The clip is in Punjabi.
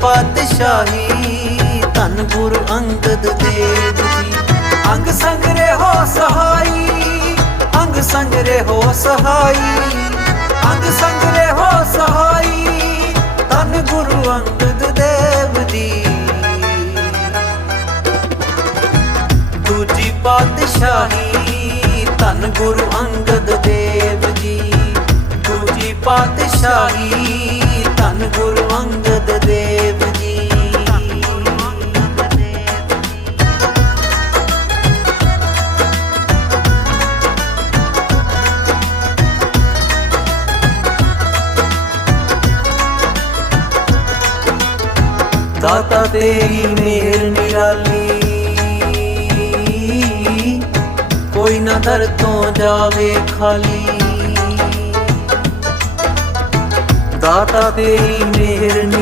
ਪਾਤਸ਼ਾਹੀ, ਧੰਨ ਗੁਰੂ ਅੰਗਦ ਦੇਵ ਜੀ। ਅੰਗ ਸੰਗ ਰਹੋ ਸਹਾਈ, ਅੰਗ ਸੰਗ ਰਹੋ ਸਹਾਈ। ਅੰਗ ਸੰਗ ਰਹੋ ਸਹਾਈ, ਧੰਨ ਗੁਰੂ ਅੰਗਦ ਦੇਵ ਜੀ। ਦੂਜੀ ਪਾਤਸ਼ਾਹੀ, ਧੰਨ ਗੁਰੂ ਅੰਗਦ ਦੇਵ ਜੀ। ਦੂਜੀ ਪਾਤਸ਼ਾਹੀ, ਧੰਨ ਗੁਰੂ ਅੰਗਦ ਦਾਤਾ ਤੇਰੀ ਮਿਹਰ ਨਿਰਾਲੀ। ਕੋਈ ਨਾ ਦਰ ਤੋਂ ਜਾਵੇ ਖਾਲੀ। ਦਾਤਾ ਤੇਰੀ ਮਿਹਰ ਨਿ